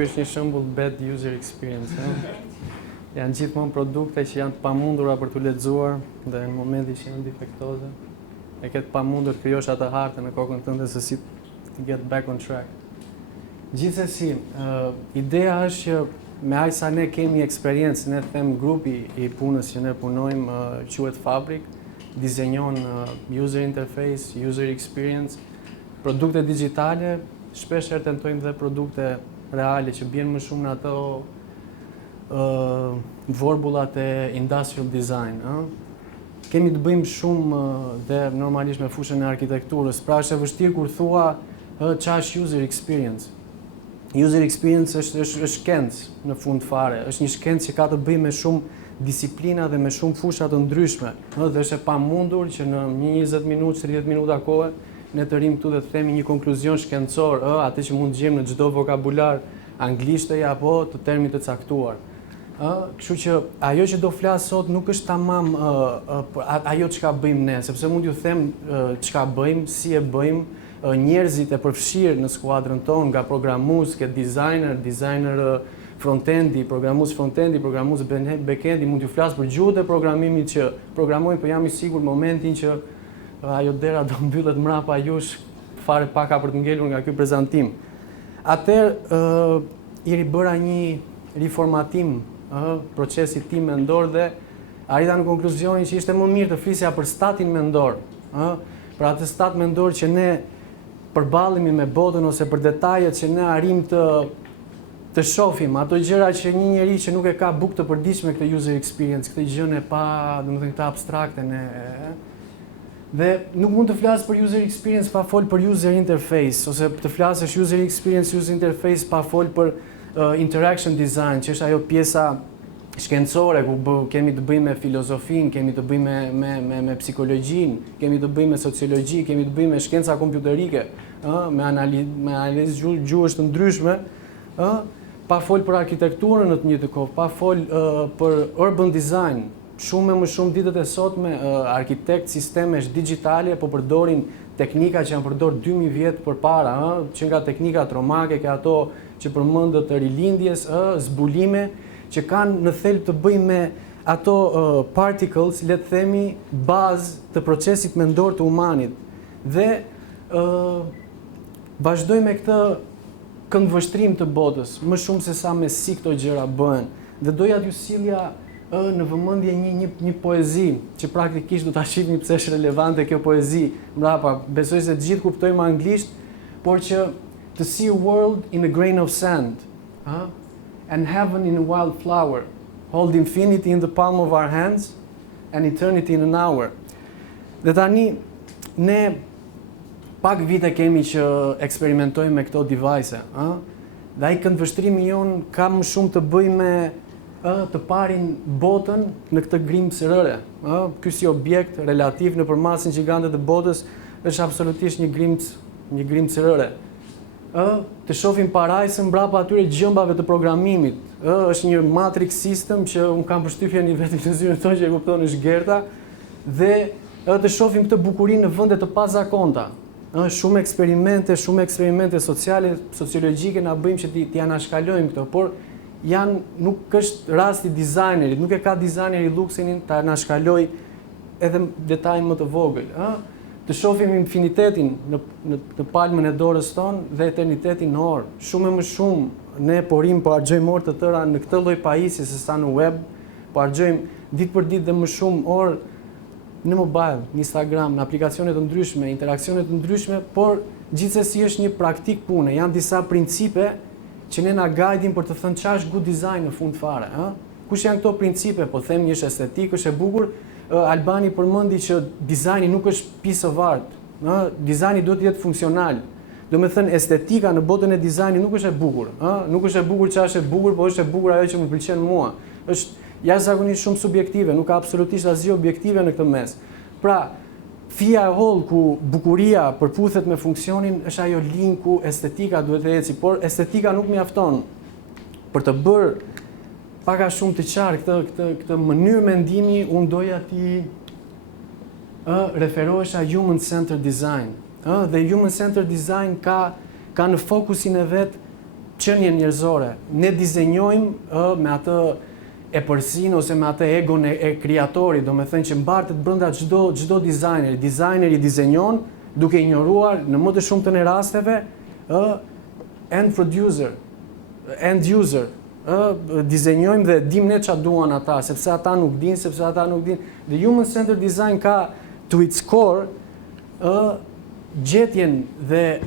ky është një shembull bad user experience, Janë gjithmonë produkte që janë të pamundura për t'u lexuar dhe në momentin që janë defektoze, e ke të pamundur të krijosh atë hartë në kokën tënde se si to get back on track. Gjithsesi, ideja është që me aq sa ne kemi eksperiencë, ne them grupi i punës që ne punojmë quhet Fabrik, dizenjon user interface, user experience, produkte digjitale, shpesh tentojmë dhe produkte reale që bjen më shumë në ato vorbullat e industrial design. Kemi të bëjmë shumë dhe normalisht me fushën e arkitekturës, pra është e vështirë kur thua ç'a është user experience. User experience është shkencë në fund fare, është një shkencë që ka të bëjë me shumë disiplina dhe me shumë fusha të ndryshme, dhe është e pamundur që në 20 minutë, 30 minuta kohë ne të rrim këtu dhe të themi një konkluzion shkencor, atë që mund të gjejmë në çdo vokabular anglishtej apo të termit të caktuar. Kështu që ajo që do flas sot nuk është tamam ajo çka bëjmë ne, sepse mund t'ju them çka bëjmë, si e bëjmë, njerëzit e përfshirë në skuadrën tonë, nga programues, ke designer frontendi, programues frontendi, programues backendi, mund t'ju flas për gjuhët e programimit që programojnë, por jam i sigurt momentin që ajo dera do mbyllet mrapa jush, fare paka për të ngelur nga ky prezantim. Atëherë i ribëra një riformatim procesit tim mendor dhe arrita në konkluzionin që ishte më mirë të flisja për statin mendor, për atë stat mendor që ne përballemi me botën ose për detajet që ne arrim të shohim, ato gjëra që një njeri që nuk e ka bukë të përditshme këtë user experience, këtë gjën e pa, domethënë këtë abstrakte dhe nuk mund të flas për user experience pa fol për user interface, ose të flasësh user experience, user interface pa fol për interaction design, që është ajo pjesa shkencore ku kemi të bëjmë me filozofinë, kemi të bëjmë me psikologjinë, kemi të bëjmë me sociologji, kemi të bëjmë me shkenca kompjuterike, me analizë gjuhësh të ndryshme, pa fol për arkitekturën në të njëjtën kohë, pa fol për urban design. Shumë më shumë ditët e sotme arkitekt sistemesh digjitale po përdorin teknika që janë përdorur 2000 vjet përpara, që nga teknikat romake, ke ato që përmendët të rilindjes, zbulime që kanë në thelb të bëjnë me ato particles, le të themi, bazë të procesit mendor të humanit. Dhe vazhdoj me këtë këndvështrim të botës, më shumë se sa me si këto gjëra bëhen. Dhe doja t'ju sillja në vëmendje një poezi, që praktikisht do ta shihni pse është relevante kjo poezi mbrapa. Besoj se të gjithë kuptojmë anglisht, por që to see a world in a grain of sand, and heaven in a wild flower, hold infinity in the palm of our hands, and eternity in an hour. Dhe tani, ne pak vite kemi që eksperimentojmë me këto device, dhe ai këndvështrimi jon ka më shumë të bëjë me të parin botën në këtë grimë sërëre. Ky si objekt relativ në përmasin gjigante të botës është absolutisht një grimë sërëre. Të shohim parajsën mbrapa atyre gjëmbave të programimit. Është një matrix system që unë kam përshtypjen një vetë në zyrën tonë që e kupton është Gerta, dhe të shohim këtë bukurinë në vende të pazakonta. Shumë eksperimente sociale, sociologjike na bëjmë që t'i anashkalojmë këto, por nuk është rasti dizajnerit, nuk e ka dizajneri luksin ta anashkaloj edhe detaj më të vogël. Të shohim infinitetin në palmën e dorës tonë dhe eternitetin në orë. Shumë e më shumë ne po harxojmë orë të tëra në këtë lloj pajisje se sa në web, po harxojmë ditë për ditë dhe më shumë orë në mobile, në Instagram, në aplikacione të ndryshme, interaksione të ndryshme, por gjithsesi është një praktik pune, janë disa principe që ne na gajdin për të thënë ç'është good design në fund fare, Kush janë këto principe? Po them një është estetik, është e bukur. Albani përmendi që dizajni nuk është piece of art, dizajni duhet të jetë funksional. Do me thënë estetika në botën e dizajnit nuk është e bukur, nuk është e bukur që është e bukur, po është e bukur ajo që më pëlqen mua. Është jashtëzakonisht shumë subjektive, nuk ka absolutisht asgjë objektive në këtë mes. Pra, fija e hollë ku bukuria përputhet me funksionin është ajo linjë ku estetika duhet të eci, por estetika nuk mjafton për të bërë pak a shumë të qartë këtë mënyrë mendimi. Unë doja ti referohesha human centered design. Dhe human centered design ka në fokusin e vet qenien njerëzore. Ne dizenjojmë me atë e përsin ose me atë egon e kreatorit, do me thënë që mbartet brenda çdo dizajneri. Dizajneri dizenjon duke ignoruar në më të shumtën e rasteve end producer, end user. Dizenjojmë dhe dim ne çfarë duan ata, sepse ata nuk dinë, The human centered design ka to its core gjetjen dhe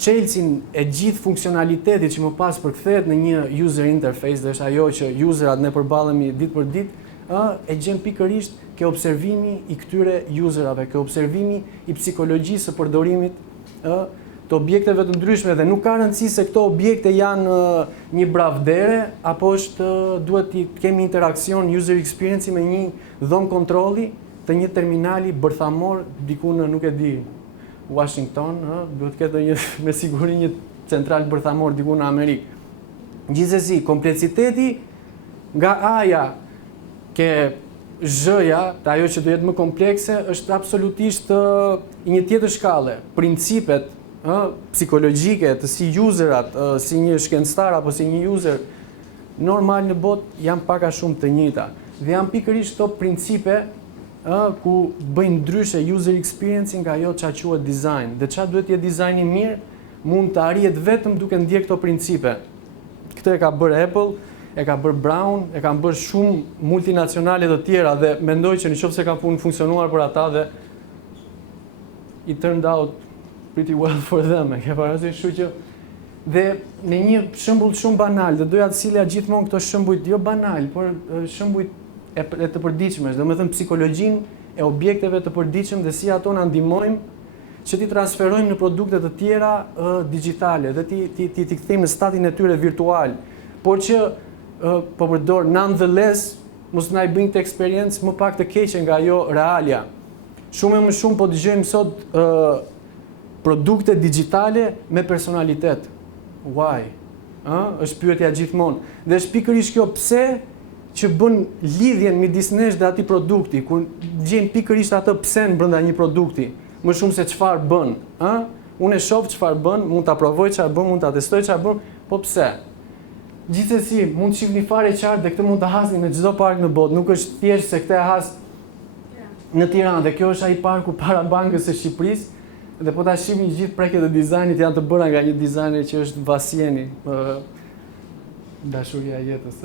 çelësin e gjithë funksionalitetit që më pas përkthehet në një user interface, dhe është ajo që userat ne përballemi ditë për ditë, e gjen pikërisht ke observimi i këtyre userave, ke observimi i psikologjisë së përdorimit të objekteve të ndryshme, dhe nuk ka rëndësi se këto objekte janë një bravdere apo duhet të kemi interaksion user experience me një dhomë kontrolli të një terminali bërthamor diku në nuk e di Washington, duhet ketë me siguri një central bërthamor diku në Amerikë. Gjithsesi, kompleksiteti nga A-ja ke Z-ja, ajo që do jetë më komplekse, është absolutisht i një tjetër shkallë. Principet psikologjike të si userat, si një shkencëtar apo si një user normal në botë janë pak a shumë të njëjta. Dhe janë pikërisht këto principe ku bëjnë ndryshe user experience nga ajo çka quhet design. Dhe çka duhet të jetë dizajni mirë, mund të arrihet vetëm duke ndjek këto principe. Këtë e ka bërë Apple, e ka bërë Brown, e kanë bërë shumë multinacionale të tjera, dhe mendoj që nëse ka funksionuar për ata dhe it turned out pretty well for them, e ke parasysh, kështu që dhe në një shembull shumë banal, dhe doja të sillja gjithmonë këto shembuj jo banal, por shembuj e të përditshme, domethënë psikologjinë e objekteve të përditshëm dhe si ato na ndihmojnë që ti transferojmë në produkte të tjera digjitale dhe ti kthejmë në statin e tyre virtual, por që po përdor nonetheless mos na i bëjnë të eksperiencë më pak të keqe nga ajo realja. Shumë e më shumë po dëgjojmë sot produkte digjitale me personalitet. Why? Është pyetja gjithmonë. Dhe është pikërisht kjo pse që bën lidhjen midis nesh dhe atij produkti, kur gjejmë pikërisht atë psen brenda një produkti, më shumë se çfarë bën, Unë e shoh çfarë bën, mund ta provoj çfarë bën, mund ta testoj çfarë bën, po pse? Gjithsesi, mund të shihni fare qartë dhe këtë mund ta hasni në çdo park në botë, nuk është thjesht se këtë e has në Tiranë, dhe kjo është ai parku para bankës së Shqipërisë, dhe po ta shihni gjithë prekjet e dizajnit janë të bëra nga një dizajner që është Vasieni. Dashuria e jetës.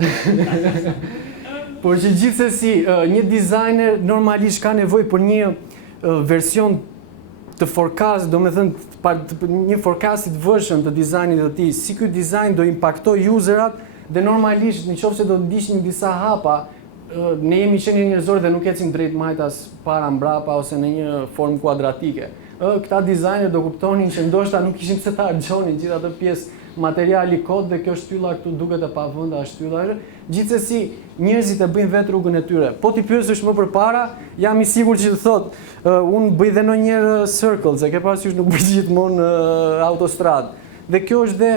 Por që gjithsesi, një dizajner normalisht ka nevojë për një version të forecast, domethënë një forecast të vëshëm të dizajnit të tij. Si ky dizajn do impaktojë userat dhe normalisht nëse do të ndiqnin disa hapa, ne jemi qenie njerëzore dhe nuk ecim drejt majtas para mbrapa ose në një formë kuadratike. Këta dizajner do kuptonin që ndoshta nuk kishin pse ta harxhonin gjithë atë pjesë materiali kod dhe kjo shtylla këtu duket e pavënda shtylla. Gjithsesi, njerëzit e bëjnë vetë rrugën e tyre. Po ti pyesësh më përpara, jam i sigurt që të thotë, unë bëj dhe ndonjëherë circles, e ke parasysh nuk bëj gjithmonë autostradë. Dhe kjo është dhe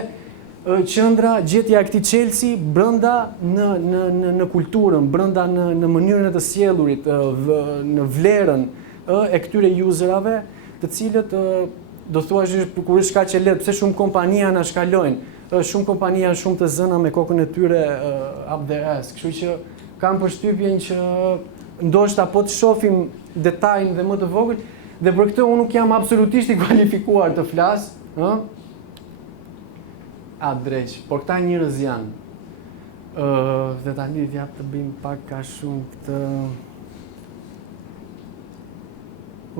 qendra, gjetja e këtij çelësi brenda në kulturën, brenda në mënyrën e të sjellurit, në vlerën e këtyre userave, të cilët do thuash kur është kaq e lehtë, pse shumë kompania na shkalojnë. Shumë kompania janë shumë të zëna me kokën e tyre up their ass. Kështu që kam përshtypjen që ndoshta po të shohim detajin dhe më të vogël, dhe për këtë unë nuk jam absolutisht i kualifikuar të flas, drejt, por këta njerëz janë. Dhe tani jap të bëjmë pak ka shumë këtë.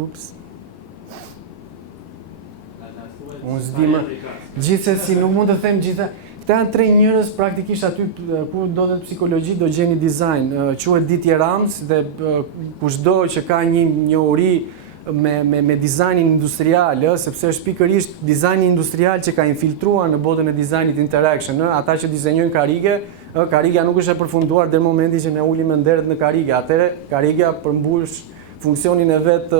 Ups. Unë s'dima, gjithsesi nuk mund të them gjitha. Këta janë 3 njerëz praktikisht aty ku do të psikologji do gjeni dizajn. Quhet Didier Rams dhe kushdo që ka një njohuri me dizajnin industrial, sepse është pikërisht dizajni industrial që ka infiltruar në botën e dizajnit interaction. Ata që dizenjojnë karige, karigja nuk është e përfunduar deri në momentin që ne ulim nderet në karige. Atëherë karigja përmbush funksionin e vet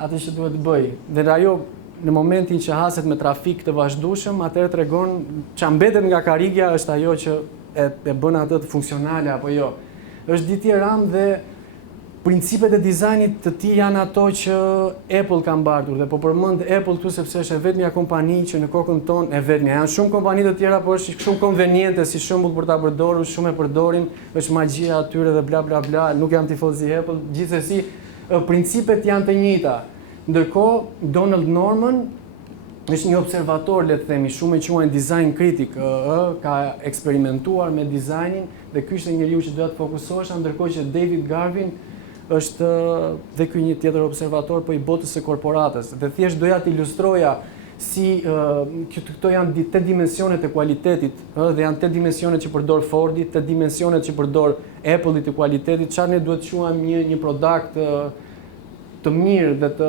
atë që duhet të bëj. Dhe ajo në momentin që haset me trafik të vazhdueshëm, atëherë tregon ç'a mbetet nga karigja është ajo që e bën atë të funksionale apo jo. Është Didier Rams dhe principet e dizajnit të tij janë ato që Apple ka mbartur dhe po përmend Apple këtu sepse është e vetmja kompani që në kokën tonë e vetmja. Janë shumë kompani të tjera, por është shumë konveniente si shembull për ta përdorur, shumë e përdorim, është magjia atyre dhe bla bla bla, nuk jam tifoz i Apple, gjithsesi principet janë të njëjta. Ndërkohë Donald Norman është një observator, le të themi, shumë e quajnë design critic, ka eksperimentuar me dizajnin dhe ky është njeriu që doja të fokusohesha, ndërkohë që David Garvin është dhe ky një tjetër observator për i botës së korporatës. Dhe thjesht doja të ilustroja si këto janë 8 dimensionet e kualitetit, dhe janë 8 dimensionet që përdor Fordi, 8 dimensionet që përdor Apple-i të kualitetit, çfarë ne duhet të quajmë një product të mirë dhe të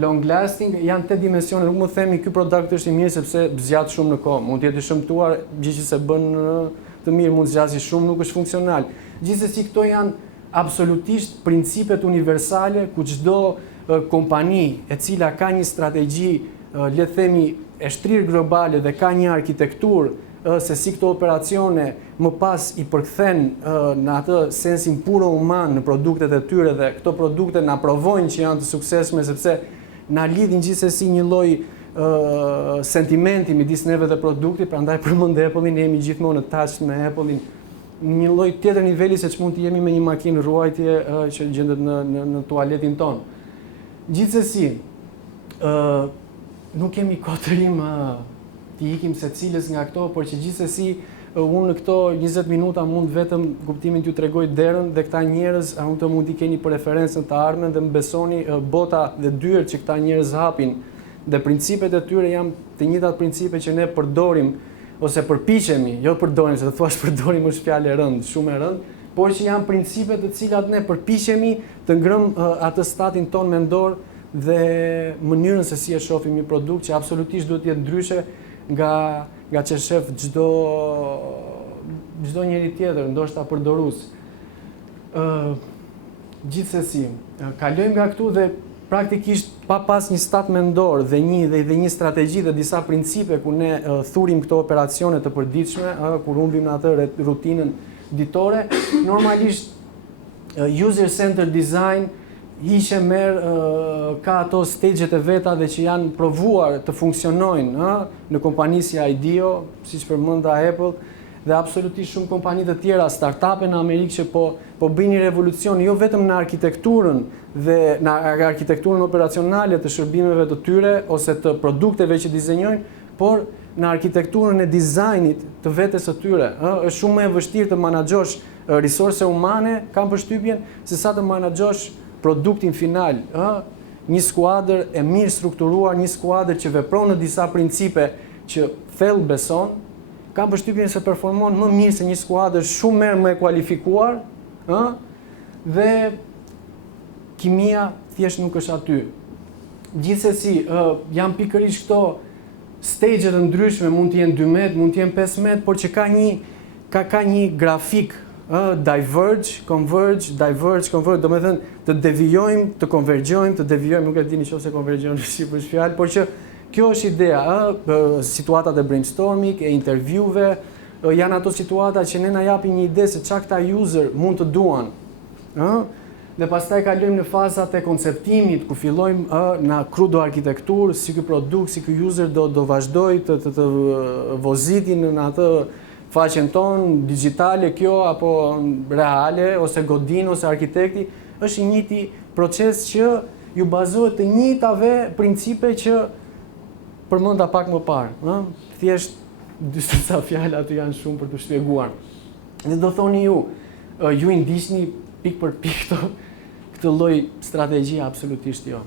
long lasting, janë 8 dimensione. Nuk më themi ky produkt është i mirë sepse zgjat shumë në kohë. Mund të jetë i shëmtuar, gjë që se bën të mirë mund të zgjasë shumë, nuk është funksional. Gjithsesi këto janë absolutisht principet universale ku çdo kompani e cila ka një strategji, le të themi, e shtrirë globale dhe ka një arkitekturë se si këto operacione më pas i përkthen në atë sensin puro human në produktet e tyre dhe këto produkte na provojnë që janë të suksesshme sepse na lidhin gjithsesi një lloj sentimenti midis neve dhe produktit, prandaj përmend Apple-in, jemi gjithmonë në touch me Apple-in, një lloj tjetër niveli se ç'mund të jemi me një makinë ruajtje që gjendet në tualetin ton. Gjithsesi, nuk kemi kohë të rim të ikim secilës nga këto, por që gjithsesi unë në këto 20 minuta mund vetëm kuptimin t'ju tregoj derën dhe këta njerëz unë të mund t'i keni për referencën të ardhmen dhe më besoni bota dhe dyert që këta njerëz hapin dhe principet e tyre janë të njëjtat principe që ne përdorim ose përpiqemi, jo përdorim, se të thuash përdorim është fjalë e rëndë, shumë e rëndë, por që janë principe të cilat ne përpiqemi të ngrëm atë statin ton mendor dhe mënyrën se si e shohim një produkt që absolutisht duhet të jetë ndryshe nga që shef çdo njeri tjetër, ndoshta përdorues. Gjithsesi, kalojmë nga këtu dhe praktikisht pa pas një stat mendor dhe një strategji dhe disa principe ku ne thurim këto operacione të përditshme, kur humbim në atë rutinën ditore, normalisht user-centered design ka ato staget e veta dhe që janë provuar të funksionojnë në kompani si IDEO, siç përmenda Apple, dhe absolutisht shumë kompani të tjera, startupe në Amerikë që po bëjnë një revolucion jo vetëm në arkitekturën dhe në arkitekturën operacionale të shërbimeve të tyre ose të produkteve që dizenjojnë, por në arkitekturën e dizajnit të vetes së tyre. Është shumë më e vështirë të menaxhosh risorse humane, kam përshtypjen, se sa të menaxhosh produktin final. Një skuadër e mirë strukturuar, një skuadër që vepron në disa principe që thellë beson, kam përshtypjen se performon më mirë se një skuadër shumë më e kualifikuar, dhe kimia thjesht nuk është aty. Gjithsesi, janë pikërisht këto staget e ndryshme, mund të jenë 12, mund të jenë 15, por që ka një grafik, diverge, converge, do me thënë të devijojmë, të konvergjojmë, të devijojmë, nuk e dini nëse konvergjojmë në shqiptar është fjalë, por që kjo është ideja, situatat e brainstorming, e interviewve, janë ato situata që ne na japin një ide se çka këta user mund të duan. Dhe pastaj kalojmë në fazat e konceptimit, ku fillojmë në krudo arkitekturë, si ky produkt, si ky user do vazhdoj të vozitin në atë faqen tonë, digitale kjo, apo reale, ose godin, ose arkitekti, është një njëti proces që ju bazohet të njëjtave principe që përmenda pak më parë. Thjesht, 40 fjalë aty janë shumë për të shpjeguar. Dhe do thoni ju i ndiqni pik për pik këtë lloj strategjie, absolutisht jo.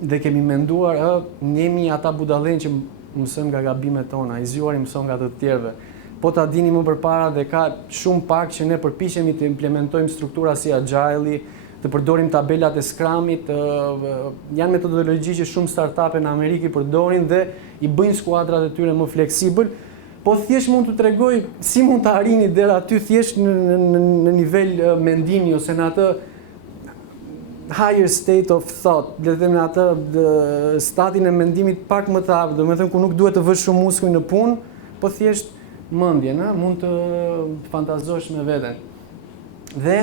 Dhe kemi menduar, ne jemi ata budallën që mësojmë nga gabimet tona, i zgjuari mëson nga të tjerëve. Po ta dini më përpara dhe ka shumë pak që ne përpiqemi të implementojmë struktura si Agile, të përdorim tabelat e Scrum-it, janë metodologji që shumë startupe në Amerikë përdorin dhe i bëjnë skuadrat e tyre më fleksibël, po thjesht mund t'u tregoj si mund të arrini deri aty thjesht në nivel mendimi ose në atë higher state of thought, le të themi në atë statin e mendimit pak më të aftë, domethënë ku nuk duhet të vësh shumë muskuj në punë, po thjesht mendjen, mund të fantazosh me veten. Dhe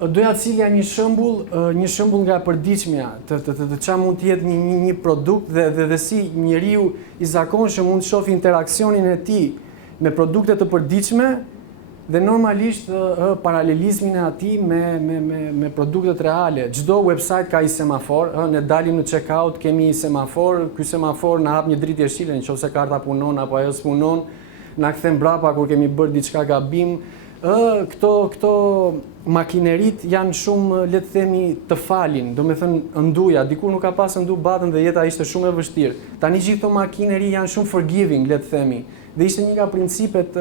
Doja të cilja një shembull nga përditshmja të çfarë mund të jetë një produkt dhe si njeriu i zakonshëm mund të shohë interaksionin e tij me produkte të përditshme dhe normalisht paralelizmin e atij me produktet reale. Çdo website ka një semafor, ne dalim në checkout, kemi një semafor, ky semafor na hap një dritë jeshile nëse karta punon apo ajo s'punon, na kthen mbrapa kur kemi bërë diçka gabim. Këto makinerit janë shumë, le të themi, të falin, do me thënë nduja, dikur nuk ka pas ndu batën dhe jeta ishte shumë e vështirë. Tani gjithë këto makineri janë shumë forgiving, le të themi, dhe ishte një nga principet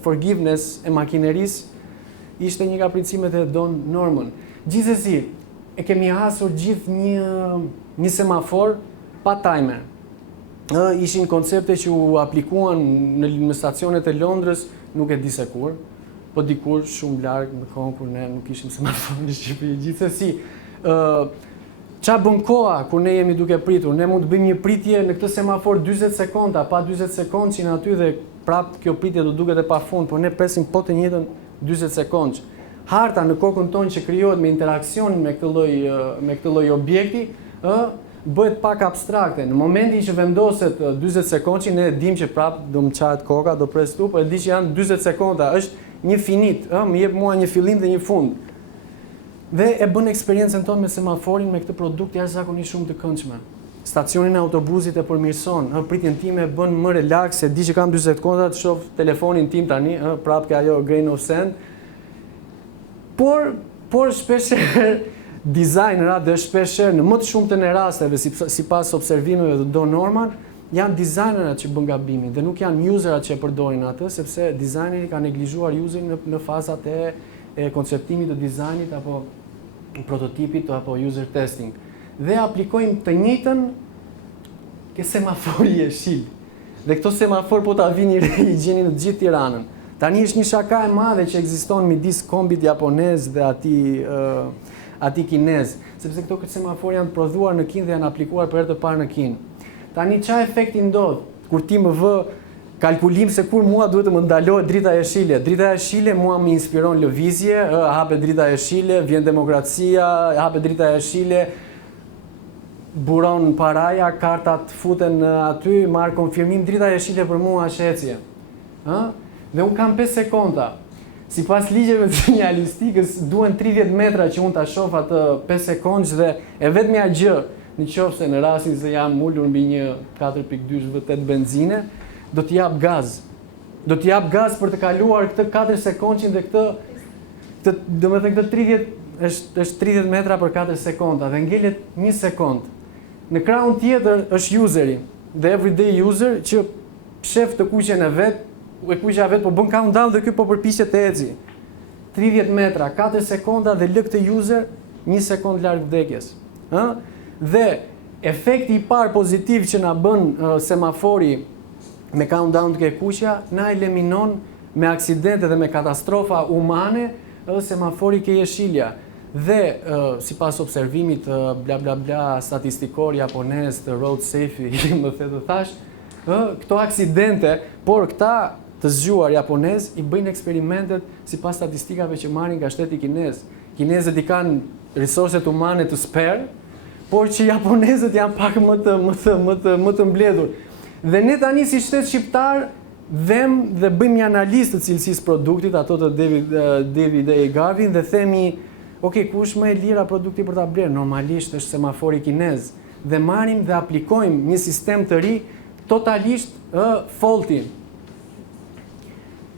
forgiveness e makinerisë, ishte një nga principet e Don Norman. Gjithsesi, e kemi hasur gjithë një semafor pa timer. Ishin koncepte që u aplikuan në stacionet e Londrës, nuk e di se kur, po dikur shumë larg në kohën kur ne nuk ishim semafor në Shqipëri. Gjithsesi, çfarë bën koha kur ne jemi duke pritur? Ne mund të bëjmë një pritje në këtë semafor 40 sekonda, pa 40 sekondë që në aty dhe prapë kjo pritje do duket e pafund, por ne presim po të njëjtën 40 sekondë. Harta në kokën tonë që krijohet me interaksionin me këtë lloj objekti, bëhet pak abstrakte. Në momentin që vendoset 40 sekondë, ne e dimë që prapë do më çahet koka, do pres tu, por e di që janë 40 sekonda, është një finit, më jep mua një fillim dhe një fund. Dhe e bën eksperiencën tonë me semaforin me këtë produkt jashtëzakonisht shumë të këndshme. Stacionin e autobusit e përmirëson, pritjen time e bën më relaks, e di që kam 40 sekonda të shoh telefonin tim tani, prapë ka ajo grain of sand. Por shpeshherë dizajnerat dhe shpeshherë në më të shumtën e rasteve sipas observimeve të Don Norman, janë dizajnerat që bën gabimin dhe nuk janë userat që e përdorin atë, sepse dizajneri ka neglizhuar userin në fazat e konceptimit të dizajnit apo prototipit apo user testing. Dhe aplikojmë të njëjtën ke semafori jeshil. Dhe këto semafor po ta vini re i gjeni në gjithë Tiranën. Tani është një shaka e madhe që ekziston midis kombit japonez dhe atij kinez, sepse këto semafor janë prodhuar në Kinë dhe janë aplikuar për herë të parë në Kinë. Tani çfarë efekti ndodh kur ti më vë kalkulim se kur mua duhet të më ndalohet drita jeshile. Drita jeshile mua më inspiron lëvizje, hapet drita jeshile, vjen demokracia, hapet drita jeshile, buron paraja, kartat futen aty, marr konfirmim, drita jeshile për mua është ecje. Dhe unë kam 5 sekonda. Sipas ligjeve të sinjalistikës duhen 30 metra që unë ta shoh atë 5 sekondë dhe e vetmja gjë në qoftë se në rastin se jam ulur mbi një 4.2 V8 benzine, do të jap gaz. Do të jap gaz për të kaluar këtë 4 sekondë dhe këtë 30 është 30 metra për 4 sekonda dhe ngelet 1 sekondë. Në krahun tjetër është useri, the everyday user që shef të kuqen e vet, kuqja vet po bën countdown dhe ky po përpiqet të eci. 30 metra, 4 sekonda dhe lë këtë user 1 sekondë larg vdekjes. Dhe efekti i parë pozitiv që na bën semafori me countdown të kuqja, na eliminon me aksidente dhe me katastrofa humane semafori ke jeshilja. Dhe sipas observimit bla bla bla statistikor japonez të road safety, më the të thash, këto aksidente, por këta të zgjuar japonez i bëjnë eksperimentet sipas statistikave që marrin nga shteti kinez. Kinezët i kanë resurset humane të spare, por që japonezët janë pak më të mbledhur. Dhe ne tani si shtet shqiptar vëm dhe bëjmë një analizë të cilësisë produktit, ato të David A. Garvin dhe themi, ok, ku është më e lira produkti për ta blerë? Normalisht është semafori kinez. Dhe marrim dhe aplikojmë një sistem të ri totalisht faulty.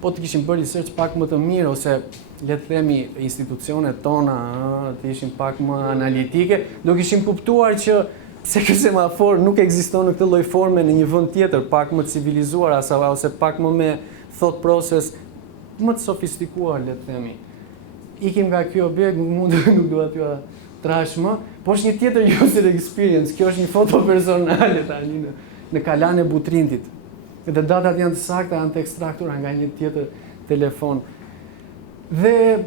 Po të kishim bërë research pak më të mirë ose le të themi institucionet tona të ishin pak më analitike, do kishim kuptuar që pse ky semafor nuk ekziston në këtë lloj forme në një vend tjetër, pak më civilizuar ose pak më me thought process më të sofistikuar, le të themi. Ikim nga ky objekt, nuk dua t'ju trash më, por është një tjetër user experience, kjo është një foto personale tani në kalan e Butrintit. Dhe datat janë të sakta, janë të ekstraktura nga një tjetër telefon. Dhe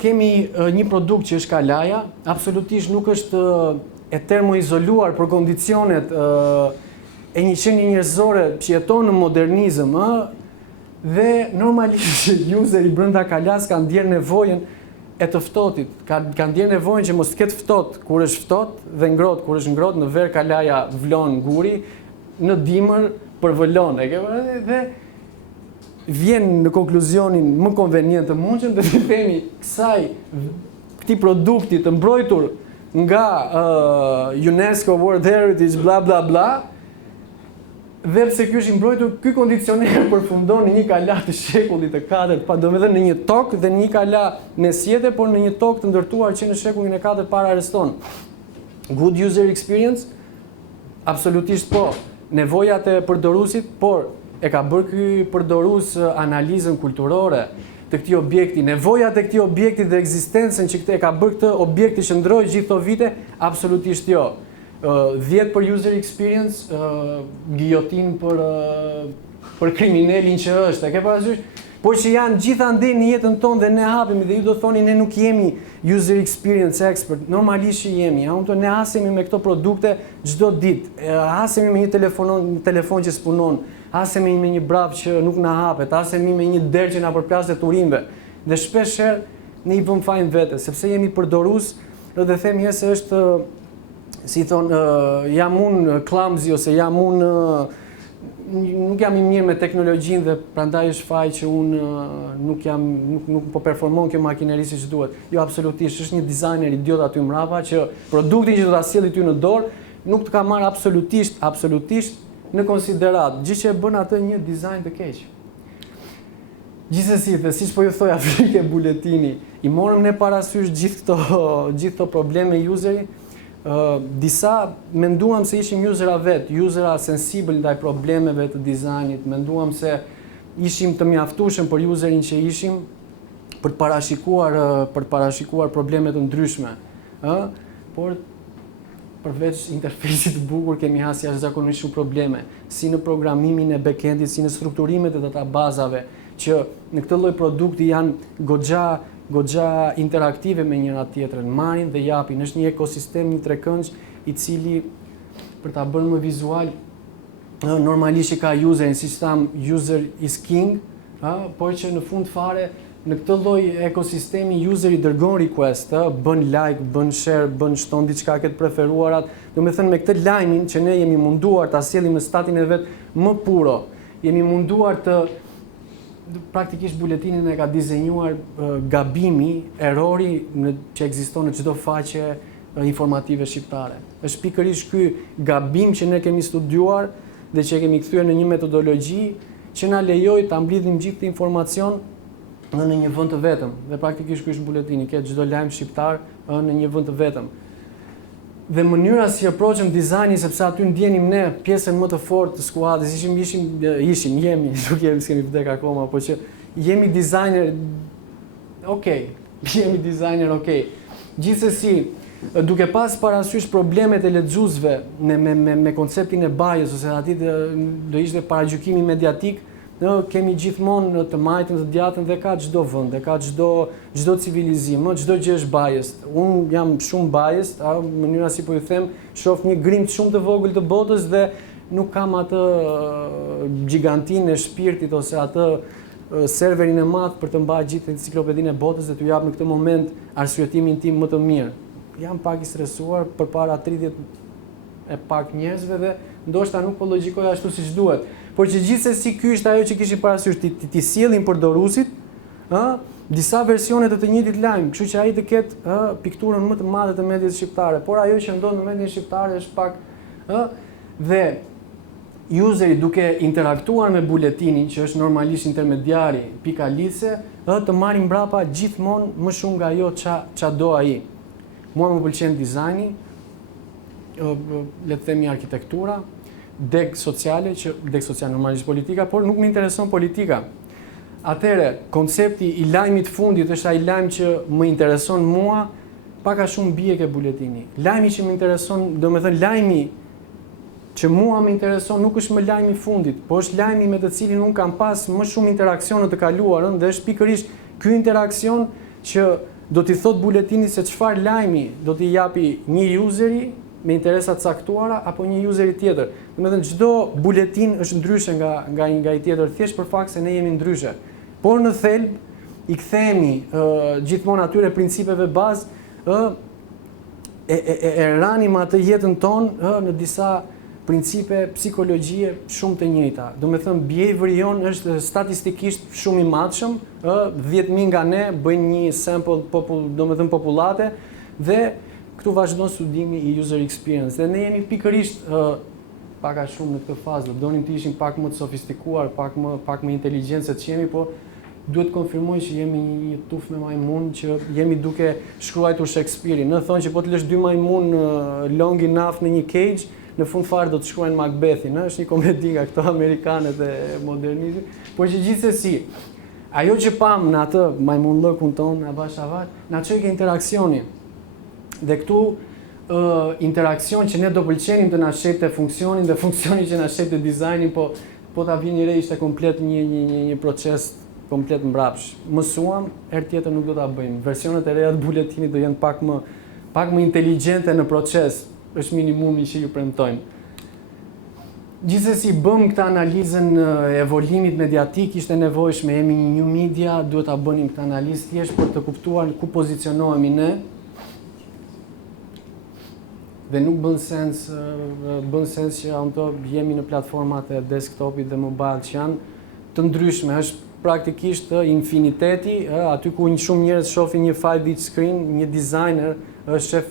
kemi një produkt që është kalaja, absolutisht nuk është e termoizoluar për kondicionet e një qenie njerëzore që jeton në modernizëm, dhe normalisht useri brenda kalas ka ndjerë nevojën e të ftohtit. Ka ndjerë nevojën që mos të ketë ftohtë kur është ftohtë dhe ngrohtë kur është ngrohtë, në ver kalaja vlon nguri, në dimër përvëlon. Dhe vjen në konkluzionin më konvenient të mundshëm dhe të themi këtij produkti të mbrojtur nga UNESCO World Heritage bla bla bla, dhe pse ky është i mbrojtur, ky kondicioner përfundon në një kala të shekullit të 4, domethënë në një tokë dhe në një kala mesjete, por në një tokë të ndërtuar që në shekullin e 4 para Ariston. Good user experience? Absolutisht po. Nevojat e përdoruesit, por e ka bërë ky përdorues analizën kulturore të këtij objekti, nevojat e këtij objekti dhe ekzistencën që e ka bërë këtë objekt të qëndrojë gjithë këto vite? Absolutisht jo. 10 për user experience, giljotin për kriminalin që është, e ke parasysh? Por që janë gjithandej në jetën tonë dhe ne hapemi dhe ju do thoni ne nuk jemi user experience expert, normalisht që jemi, ne hasemi me këto produkte çdo ditë, hasemi me një telefon që s'punon, hasemi me një brap që nuk na hapet, hasemi me një derë që na përplas të turimve, dhe shpesh herë ne i vëmë fajin vetes, sepse jemi përdorues dhe themi se është si thonë, jam unë clumsy ose jam unë nuk jam i mirë me teknologjinë dhe prandaj është faj që unë nuk po performon kjo makineri siç duhet. Jo, absolutisht, është një dizajner idiot aty mbrapa që produktin që do ta sjellë ty në dorë nuk të ka marrë absolutisht në konsiderat, gjë që e bën atë një dizajn të keq. Gjithsesi, dhe siç po ju thoja frike buletini, i morëm ne parasysh gjithë këto probleme useri. Disa menduam se ishim usera usera sensibël ndaj problemeve të dizajnit, menduam se ishim të mjaftueshëm për userin që ishim për të parashikuar probleme të ndryshme. Por përveç interfejsit të bukur kemi hasë jashtëzakonisht shumë probleme, si në programimin e backendit, si në strukturimet e databazave, që në këtë lloj produkti janë goxha interaktive me njëra tjetrën, marrin dhe japin, është një ekosistem, një trekëndsh i cili për ta bërë më vizual normalisht ka userin, siç tham, user is king, por që në fund fare në këtë lloj ekosistemi useri dërgon request, bën like, bën share, bën shton diçka këtë preferuarat, domethënë me këtë lajmin që ne jemi munduar ta sjellim në statin e vet më puro, jemi munduar të praktikisht buletinin e ka dizenjuar gabimi, errori që ekziston në çdo faqe informative shqiptare. Është pikërisht ky gabim që ne kemi studiuar dhe që kemi kthyer në një metodologji që na lejoi ta mblidhim gjithë këtë informacion në një vend të vetëm. Dhe praktikisht ky është buletini, ke çdo lajm shqiptar në një vend të vetëm. Dhe mënyra si approachëm dizajnin, sepse aty ndjenim ne pjesën më të fortë të skuadrës, jemi, nuk s'kemi vdek akoma, po që jemi dizajner, jemi dizajner, Gjithsesi, duke pas parasysh problemet e lexuesve me konceptin e bias, ose aty do ishte paragjykimi mediatik, kemi gjithmonë të majtën, të djatën dhe ka çdo vend, ka çdo civilizim, çdo gjë është biased. Unë jam shumë biased, në mënyra si po ju them, shoh një grimt shumë të vogël të botës dhe nuk kam atë gigantinë e shpirtit ose atë serverin e madh për të mbajtur gjithë enciklopedinë e botës dhe t'ju jap në këtë moment arsyetimin tim më të mirë. Jam pak i stresuar përpara 30 e pak njerëzve dhe ndoshta nuk po logjikoj ashtu siç duhet. Por që gjithsesi ky është ajo që kishim parasysh, ti sjellin përdoruesit, disa versione të njëjtit lajm, kështu që ai të ketë pikturën më të madhe të medias shqiptare, por ajo që ndodh në median shqiptare është pak dhe useri duke interaktuar me buletinin, që është normalisht intermediari, pika lidhse, të marrin mbrapa gjithmonë më shumë nga ajo ç'a do ai. Mua më pëlqen dizajni, le të themi arkitektura, deg sociale normalisht politika, por nuk më intereson politika. Atëherë, koncepti i lajmit fundit është ai lajm që më intereson mua, pak a shumë bie ke buletini. Lajmi që më intereson, domethënë lajmi që mua më intereson nuk është më lajmi i fundit, por është lajmi me të cilin unë kam pas më shumë interaksione të kaluarën dhe është pikërisht ky interaksion që do t'i thot buletini se çfarë lajmi do t'i japi një useri me interesa të caktuara apo një useri tjetër. Domethënë çdo buletin është ndryshe nga i tjetër, thjesht për fakt se ne jemi ndryshe. Por në thelb i kthehemi gjithmonë atyre principeve bazë, e ranim atë jetën tonë në disa principe psikologjie shumë të njëjta. Do me thënë, behaviori jonë është statistikisht shumë i madhshëm, 10.000 nga ne bëjnë një sample do me thënë populate, dhe këtu vazhdon studimi i user experience. Dhe ne jemi pikërisht pak a shumë në këtë fazë, do donim të ishim pak më të sofistikuar, pak më inteligjentë se që jemi, po duhet konfirmoj që jemi një tuf me majmun, që jemi duke shkruajtur Shakespeare-in. Në thonë që po të lësh 2 majmun long enough në një cage, në fund fare do të shkruajnë Macbethin, është një komedi nga këto amerikanet e modernizmit, por që gjithsesi, ajo që pam në atë majmunllëkun tonë, avash, na çoi ke interaksioni. Dhe këtu interaksion që ne do pëlqenim të na shepte funksionin dhe funksioni që na shepte dizajnin, po ta vini re ishte komplet një proces komplet mbrapsh. Mësuam, herë tjetër nuk do ta bëjmë. Versionet e reja të buletinit do jenë pak më inteligjente në proces, është minimumi që ju premtojmë. Gjithsesi, bëm këtë analizën e evolimit mediatik, ishte nevojshme, jemi një new media, duhet ta bënim këtë analizë thjesht për të kuptuar ku pozicionohemi ne. Dhe nuk bën sens që jemi në platformat e desktopit dhe mobile që janë të ndryshme, është praktikisht infiniteti, aty ku shumë njerëz shohin një 5-inch screen, një designer shef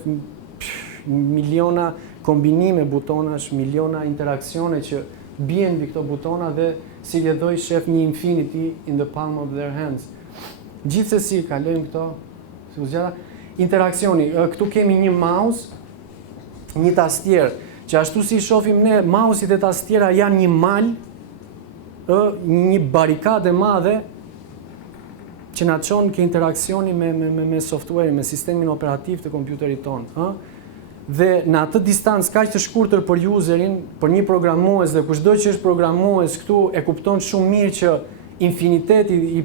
miliona kombinime butonash, miliona interaksione që bien mbi këto butona dhe si vjedhoj shef një infinity in the palm of their hands. Gjithsesi, kalojmë këto, si u zgjata, interaksioni, këtu kemi një mouse, një tastier, që ashtu si shohim ne, mouse-it e tastiera janë një mal, një barikade madhe që na çon ke interaksioni me software, me sistemin operativ të kompjuterit tonë. Dhe në atë distancë kaq të shkurtër për userin, për një programues dhe kushdo që është programues këtu e kupton shumë mirë që infiniteti i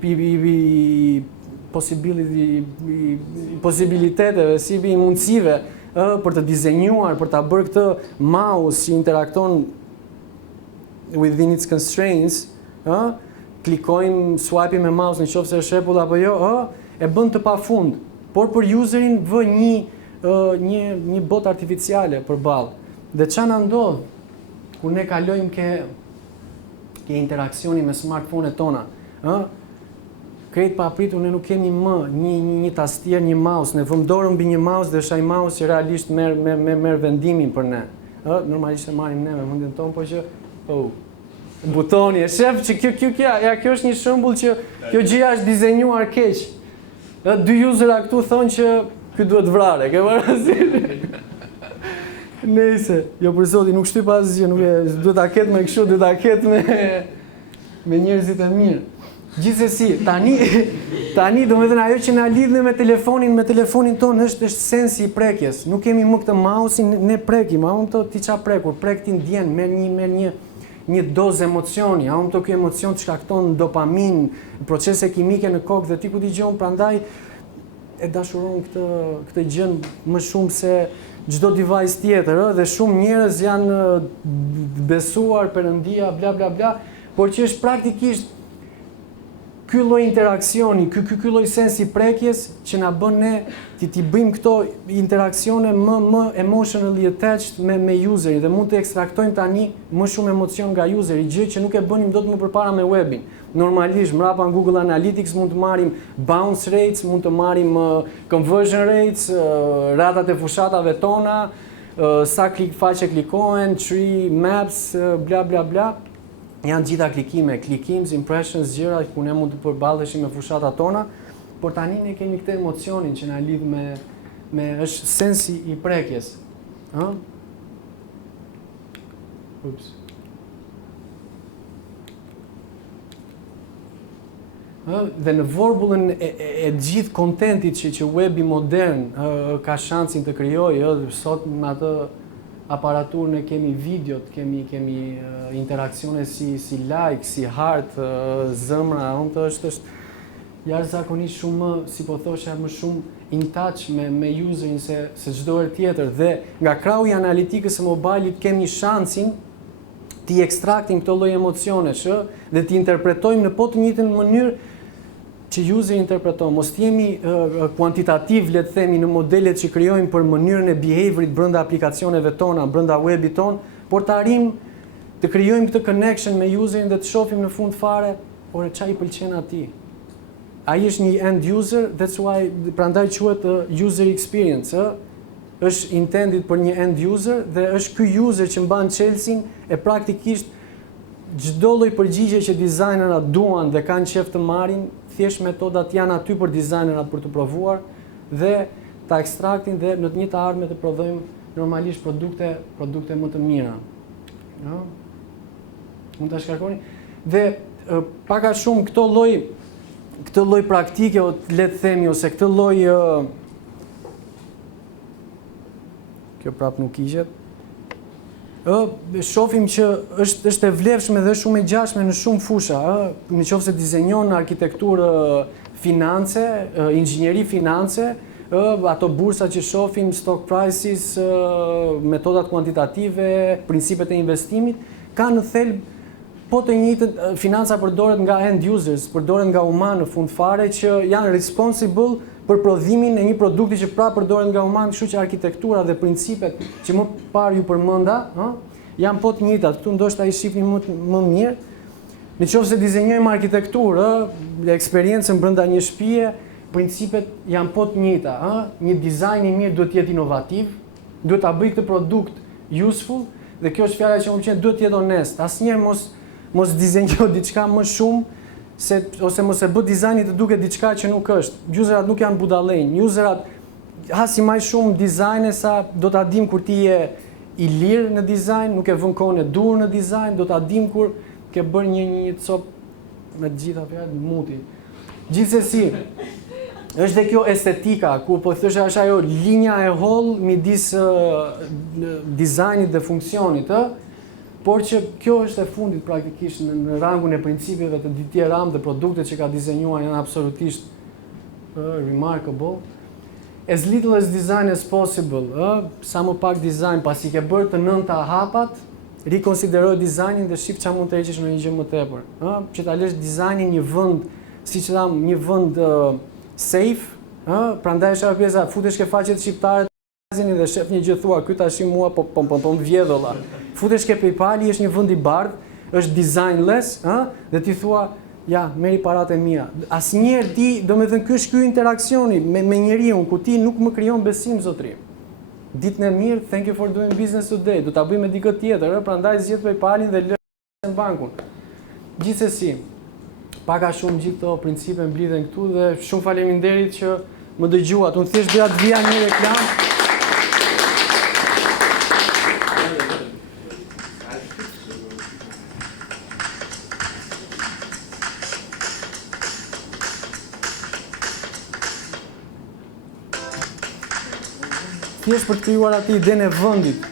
posibiliteteve, si i mundësive për të dizenjuar, për ta bërë këtë mouse që interakton within its constraints, klikojmë, swipe me mouse në qoftë se është shepull apo jo, e bën të pafund. Por për userin vë një botë artificiale përballë. Dhe çfarë na ndodh kur ne kalojmë ke interaksioni me smartphone-et tona, krejt pa apritur ne nuk kemi më një tastier, një mouse, ne vëmë dorën mbi një mouse dhe është ai mouse që realisht merr vendimin për ne. Normalisht e marrim ne me mendjen tonë, po që butoni, e shef që kjo është një shembull që kjo gjëja është dizenjuar keq. 2 usera këtu thonë që ky duhet vrarë, ke parasysh? Nëse, jo për zotin, nuk shtyp asgjë, nuk e duhet ta ketë me kështu, duhet ta ketë me njerëzit e mirë. Gjithsesi, tani domethënë ajo që na lidh me telefonin tonë është sensi i prekjes. Nuk kemi më këtë mouse-in, ne prekim, ti ça prekur, prek ti ndjen, merr një dozë emocioni, ky emocion të shkakton dopamin, procese kimike në kokë dhe ti ku dëgjon, prandaj e dashuron këtë gjën më shumë se çdo device tjetër, dhe shumë njerëz janë besuar Perëndia bla bla bla, por që është praktikisht ky lloj interaksioni, ky lloj sensi prekjes që na bën ne ti bëjmë këto interaksione më emotionally attached me userin dhe mund të ekstraktojmë tani më shumë emocion nga useri, gjë që nuk e bënim dot më përpara me webin. Normalisht mbrapa në Google Analytics mund të marrim bounce rates, mund të marrim conversion rates, ratat e fushatave tona, sa faqe klikohen, tree maps, bla bla bla. Janë gjitha klikimz, impressions, gjëra ku ne mund të përballeshim me fushatat tona, por tani ne kemi këtë emocionin që na lidh me është sensi i prekjes. Ups. Dhe në vorbullën e gjithë kontentit që webi modern ka shansin të krijojë, sot me atë aparaturën e kemi videot, kemi interaksione si like, si heart, zëmra, është jashtëzakonisht shumë më, si po thosha, më shumë in touch me userin se çdo herë tjetër, dhe nga krahu i analitikës së mobilit kemi shansin t'i ekstraktim këto lloj emocionesh dhe t'i interpretojmë në po të njëjtën mënyrë që useri interpreton, mos jemi kuantitativ, le të themi, në modelet që krijojmë për mënyrën e behaviorit brenda aplikacioneve tona, brenda webit ton, por të arrijmë të krijojmë këtë connection me userin dhe të shohim në fund fare, ore çfarë i pëlqen atij. Ai është një end user, that's why prandaj quhet user experience, është intended për një end user dhe është ky user që mban Chelsea e praktikisht çdo lloj përgjigje që dizajnerat duan dhe kanë qejf të marrin, thjesht metodat janë aty për dizajnerat për të provuar dhe ta ekstraktin dhe në të njëjtë ardhmë të prodhojmë normalisht produkte më të mira. No? Mund ta shkarkoni dhe pak a shumë këtë lloj praktike, le të themi, ose këtë lloj kjo prap nuk hiqet. Shohim që është e vlefshme dhe shumë e gjashme në shumë fusha, nëse dizenjon arkitekturë finance, inxhinieri finance, ato bursa që shohim, stock prices, metodat kuantitative, principet e investimit, kanë në thelb po të njëjtën, financa përdoret nga end users, përdoret nga humanë në fund fare që janë responsible për prodhimin e një produkti që prapë përdoret nga humanë, kështu që arkitektura dhe principet që më parë ju përmenda, janë po të njëjta. Këtu ndoshta i shihni më mirë. Nëse dizenjojmë arkitekturë, eksperiencën brenda një shtëpie, principet janë po të njëjta, Një dizajn i mirë duhet të jetë inovativ, duhet ta bëjë këtë produkt useful dhe kjo është fjala që më pëlqen, duhet të jetë onest. Asnjëherë mos dizenjo diçka më shumë ose mos e bë dizajnin të duket diçka që nuk është. Userat nuk janë budallënj. Userat hasi më shumë dizajne sa do ta dim kur ti je i lirë në dizajn, nuk e vën kohën e dur në dizajn, do ta dim kur ke bërë një cop me të gjitha fjalët muti. Gjithsesi, është dhe kjo estetika, ku po thosh është ajo linja e holl midis dizajnit dhe funksionit, por që kjo është e fundit praktikisht në rangun e principeve të Didier Rams dhe produktet që ka dizenjuar janë absolutisht remarkable. As little as design as possible, sa më pak dizajn, pasi ke bërë të nënta hapat, rikonsideroj dizajnin dhe shif çfarë mund të heqësh në një gjë më tepër. Që ta lësh dizajnin një vend, siç tham, një vend safe, prandaj është ajo pjesa, futesh ke faqet shqiptare dhe shef një gjë thua, ky tash mua po vjedholla. Futesh ke PayPal-i, është një vend i bardhë, është designless, dhe ti thua, ja, merri paratë e mia. Asnjëherë ti, domethënë ky është ky interaksioni me njeriu, ku ti nuk më krijon besim zotrim. Ditën e mirë, thank you for doing business today. Do ta bëj me dikë tjetër, prandaj zgjedh PayPal-in dhe lë në bankun. Gjithsesi, pak a shumë gjithë këto principe mblidhen këtu dhe shumë faleminderit që më dëgjuat. Unë thjesht doja të vija një reklam. Thjesht për të krijuar atë idenë e vendit.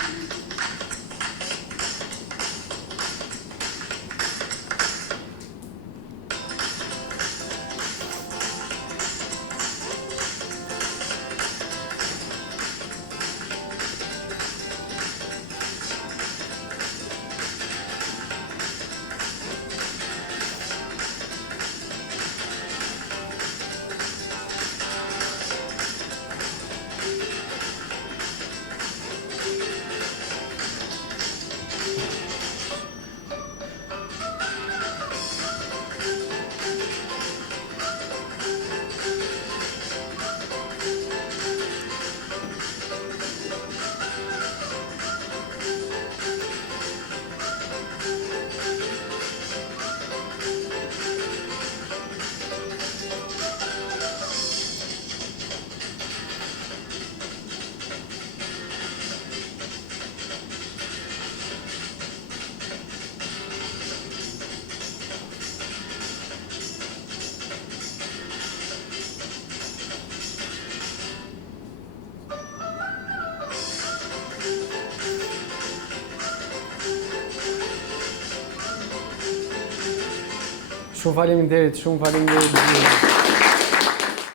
Shumë faleminderit.